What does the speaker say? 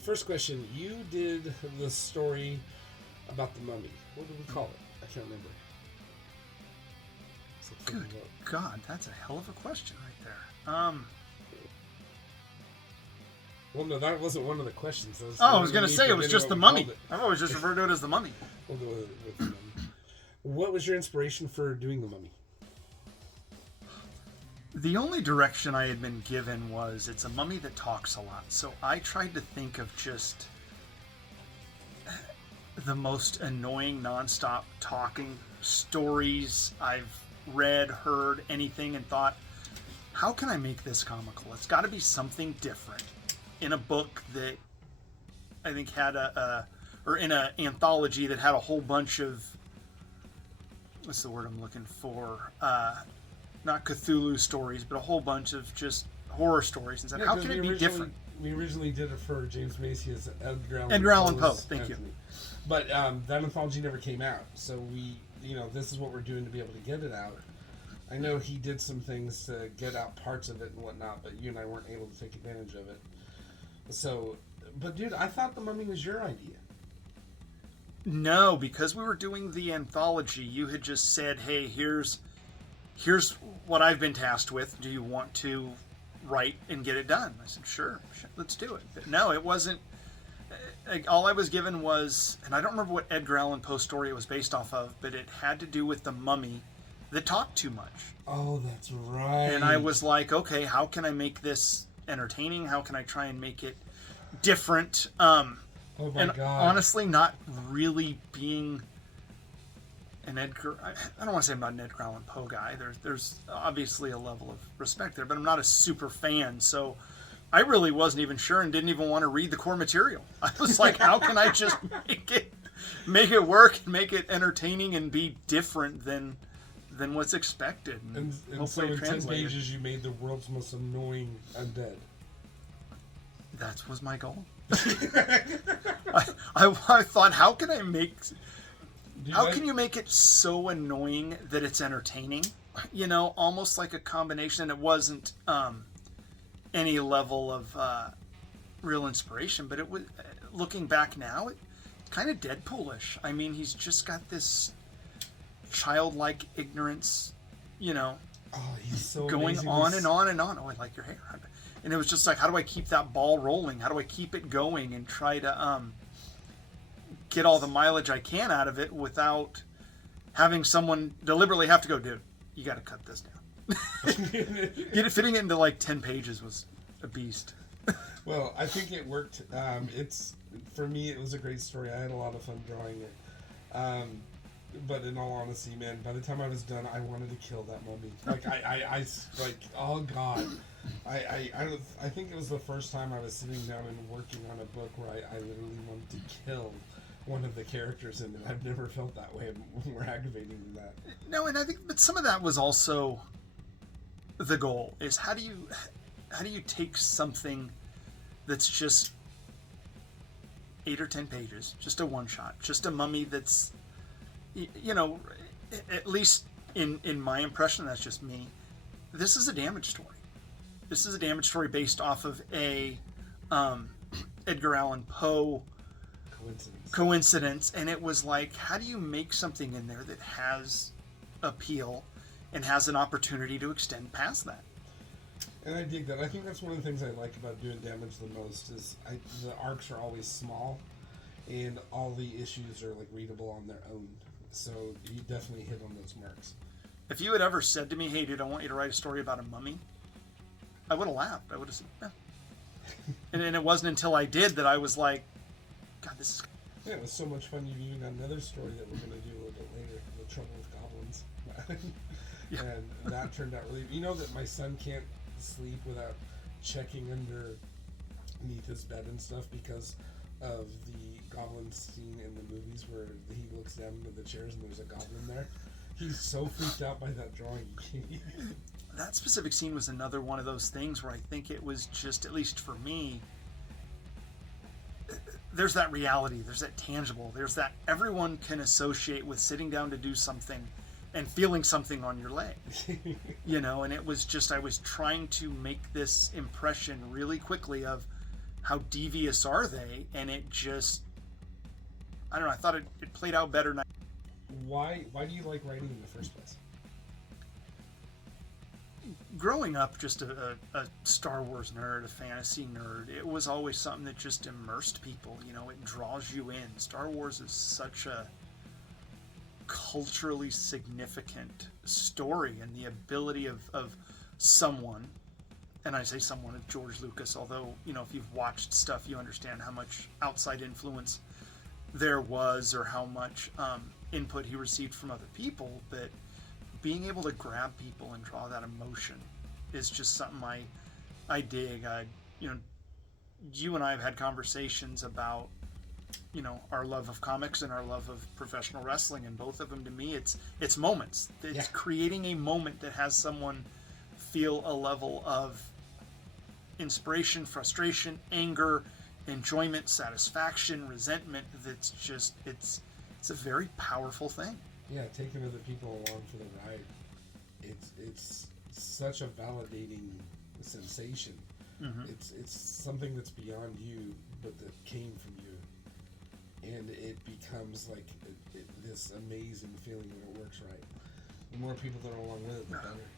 First question. You did the story about the mummy. What did we call it? I can't remember. Good God, that's a hell of a question right there. Well, no, that wasn't one of the questions. I was going to say it was just the mummy. I've always just referred to it as the mummy. We'll go with the mummy. What was your inspiration for doing the mummy? The only direction I had been given was it's a mummy that talks a lot. So I tried to think of just the most annoying, nonstop talking stories I've read, heard, anything, and thought, how can I make this comical? It's got to be something different. In a book that I think had or in an anthology that had a whole bunch of, what's the word I'm looking for? Not Cthulhu stories, but a whole bunch of just horror stories. And said, how can it be different? We originally did it for James Macy as Edgar Allan Poe. Thank you. But that anthology never came out. So this is what we're doing to be able to get it out. I know he did some things to get out parts of it and whatnot, but you and I weren't able to take advantage of it. So, but dude, I thought the mummy was your idea. No, because we were doing the anthology, you had just said, hey, here's what I've been tasked with. Do you want to write and get it done? I said, sure, let's do it. But no, it wasn't. All I was given was, and I don't remember what Edgar Allan Poe story it was based off of, but it had to do with the mummy that talked too much. Oh, that's right. And I was like, okay, how can I make this entertaining? How can I try and make it different? Oh my God. Honestly, not really being an Edgar... I don't want to say I'm not an Edgar Allan Poe guy. There's obviously a level of respect there, but I'm not a super fan, so I really wasn't even sure and didn't even want to read the core material. I was like, how can I just make it work and make it entertaining and be different than what's expected? And so in 10 pages you made the world's most annoying undead. That was my goal. I thought, how can I make... can you make it so annoying that it's entertaining? Almost like a combination, and it wasn't any level of real inspiration, but it was, looking back now, it's kind of Deadpoolish. I mean, he's just got this childlike ignorance, Oh, he's so going on and on and on. Oh, I like your hair. And it was just like, how do I keep that ball rolling? How do I keep it going and try to get all the mileage I can out of it without having someone deliberately have to go, dude, you got to cut this down. Fitting it into like 10 pages was a beast. Well, I think it worked. For me, it was a great story. I had a lot of fun drawing it. But in all honesty, man, by the time I was done, I wanted to kill that mummy. Like, I oh God. I think it was the first time I was sitting down and working on a book where I literally wanted to kill one of the characters in it. I've never felt that way more aggravating than that. No, and I think, but some of that was also the goal, is how do you take something that's just 8 or 10 pages, just a one-shot, just a mummy that's, at least in my impression, that's just me, this is a damage story. This is a damage story based off of a Edgar Allan Poe coincidence, and it was like, how do you make something in there that has appeal and has an opportunity to extend past that? And I dig that. I think that's one of the things I like about doing damage the most is the arcs are always small, and all the issues are like readable on their own. So you definitely hit on those marks. If you had ever said to me, hey dude, I want you to write a story about a mummy, I would have laughed. I would have said, yeah. And it wasn't until I did that I was like, God, this is... Yeah, it was so much fun. You even got another story that we're going to do a little bit later, The Trouble with Goblins. Yeah. And that turned out really... You know that my son can't sleep without checking underneath his bed and stuff because of the goblin scene in the movies where he looks down into the chairs and there's a goblin there. He's so freaked out by that drawing. That specific scene was another one of those things where I think it was just, at least for me, there's that reality, there's that tangible, there's that everyone can associate with sitting down to do something and feeling something on your leg. And it was just, I was trying to make this impression really quickly of how devious are they? And it just, I don't know, I thought it played out better. Why do you like writing in the first place? Growing up just a Star Wars nerd, a fantasy nerd, it was always something that just immersed people. You know, it draws you in. Star Wars is such a culturally significant story, and the ability of someone, and I say someone, of George Lucas, although, you know, if you've watched stuff, you understand how much outside influence there was, or how much input he received from other people, that being able to grab people and draw that emotion is just something I dig. You know, you and I have had conversations about, you know, our love of comics and our love of professional wrestling, and both of them, to me, it's moments. It's creating a moment that has someone feel a level of inspiration, frustration, anger, enjoyment, satisfaction, resentment. That's just, it's a very powerful thing. Yeah, taking other people along for the ride. It's such a validating sensation. Mm-hmm. It's something that's beyond you, but that came from you, and it becomes like this amazing feeling when it works right. The more people that are along with it, the better.